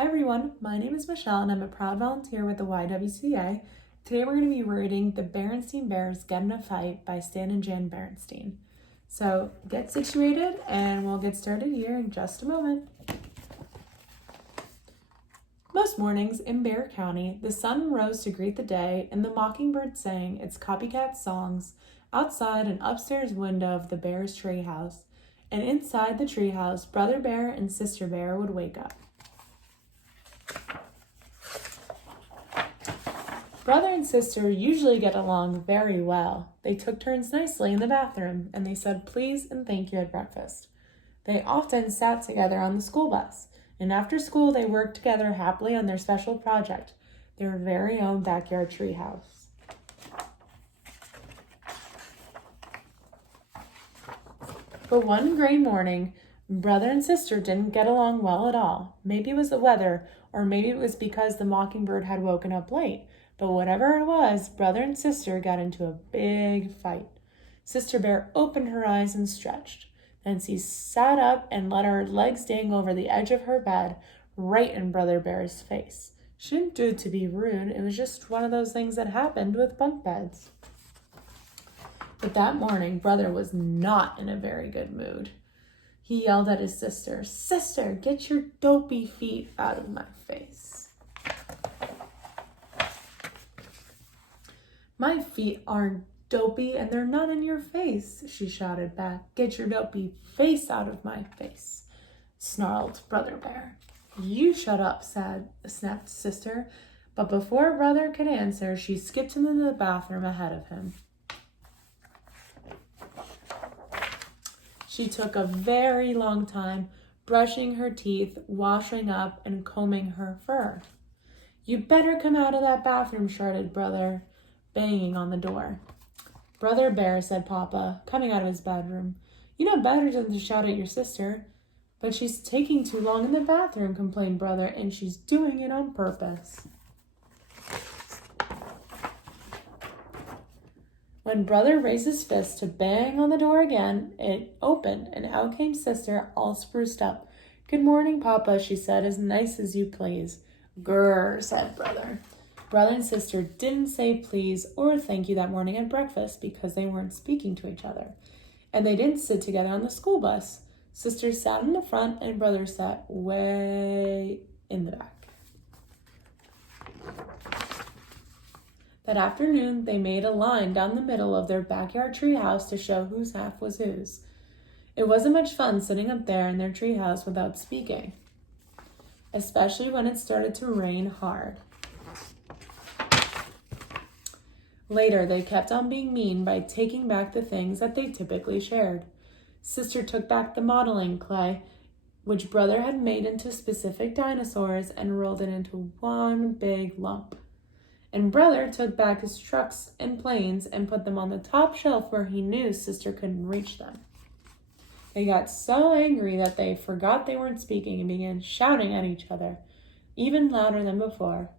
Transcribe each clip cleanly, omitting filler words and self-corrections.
Hi everyone, my name is Michelle and I'm a proud volunteer with the YWCA. Today we're going to be reading The Berenstain Bears Get in a Fight by Stan and Jan Berenstain. So get situated and we'll get started here in just a moment. Most mornings in Bear County, the sun rose to greet the day and the mockingbird sang its copycat songs outside an upstairs window of the Bears treehouse. And inside the treehouse, Brother Bear and Sister Bear would wake up. Brother and sister usually get along very well. They took turns nicely in the bathroom, and they said please and thank you at breakfast. They often sat together on the school bus, and after school they worked together happily on their special project, their very own backyard treehouse. But one gray morning, brother and sister didn't get along well at all. Maybe it was the weather, or maybe it was because the mockingbird had woken up late. But whatever it was, brother and sister got into a big fight. Sister Bear opened her eyes and stretched. Then she sat up and let her legs dangle over the edge of her bed, right in Brother Bear's face. She didn't do it to be rude. It was just one of those things that happened with bunk beds. But that morning, Brother was not in a very good mood. He yelled at his sister, "Sister, get your dopey feet out of my face." "My feet aren't dopey and they're not in your face," she shouted back. "Get your dopey face out of my face," snarled Brother Bear. "You shut up," snapped Sister. But before Brother could answer, she skipped into the bathroom ahead of him. She took a very long time brushing her teeth, washing up, and combing her fur. "You better come out of that bathroom," shouted Brother, banging on the door. "Brother Bear," said Papa, coming out of his bedroom, "you know better than to shout at your sister." "But she's taking too long in the bathroom," complained Brother, "and she's doing it on purpose." When Brother raised his fist to bang on the door again, it opened, and out came Sister, all spruced up. "Good morning, Papa," she said, "as nice as you please." "Grrr," said Brother. Brother and sister didn't say please or thank you that morning at breakfast because they weren't speaking to each other. And they didn't sit together on the school bus. Sister sat in the front and Brother sat way in the back. That afternoon, they made a line down the middle of their backyard treehouse to show whose half was whose. It wasn't much fun sitting up there in their treehouse without speaking, especially when it started to rain hard. Later, they kept on being mean by taking back the things that they typically shared. Sister took back the modeling clay, which Brother had made into specific dinosaurs, and rolled it into one big lump. And Brother took back his trucks and planes and put them on the top shelf where he knew Sister couldn't reach them. They got so angry that they forgot they weren't speaking and began shouting at each other, even louder than before.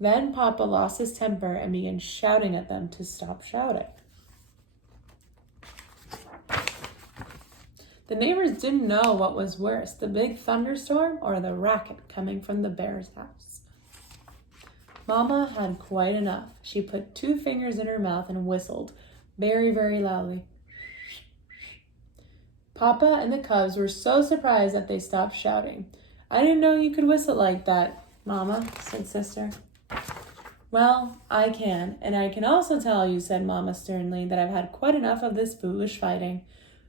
Then Papa lost his temper and began shouting at them to stop shouting. The neighbors didn't know what was worse, the big thunderstorm or the racket coming from the bear's house. Mama had quite enough. She put 2 fingers in her mouth and whistled very, very loudly. Papa and the cubs were so surprised that they stopped shouting. "I didn't know you could whistle like that, Mama," said Sister. "Well, I can, and I can also tell you," said Mama sternly, "that I've had quite enough of this foolish fighting.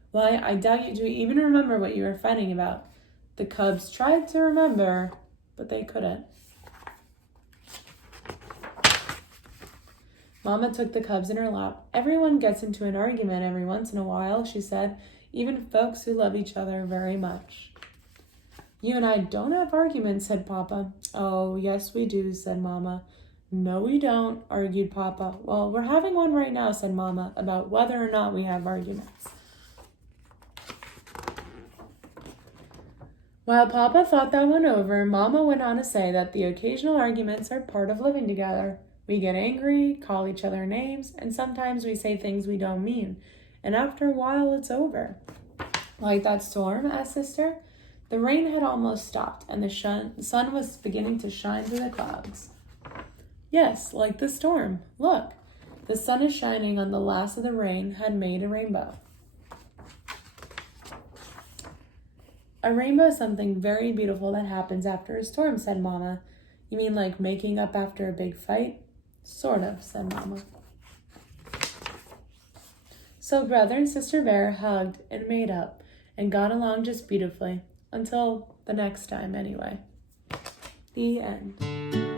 Why, I doubt you do even remember what you were fighting about." The cubs tried to remember, but they couldn't. Mama took the cubs in her lap. "Everyone gets into an argument every once in a while," she said, "even folks who love each other very much." "You and I don't have arguments," said Papa. "Oh, yes we do," said Mama. "No, we don't," argued Papa. "Well, we're having one right now," said Mama, "about whether or not we have arguments." While Papa thought that one over, Mama went on to say that the occasional arguments are part of living together. We get angry, call each other names, and sometimes we say things we don't mean. And after a while, it's over. "Like that storm?" asked Sister. The rain had almost stopped, and the sun was beginning to shine through the clouds. Yes, like the storm. Look, the sun is shining on the last of the rain had made a rainbow. A rainbow is something very beautiful that happens after a storm, said Mama. You mean like making up after a big fight? Sort of, said Mama. So Brother and Sister Bear hugged and made up and got along just beautifully, until the next time anyway. The end.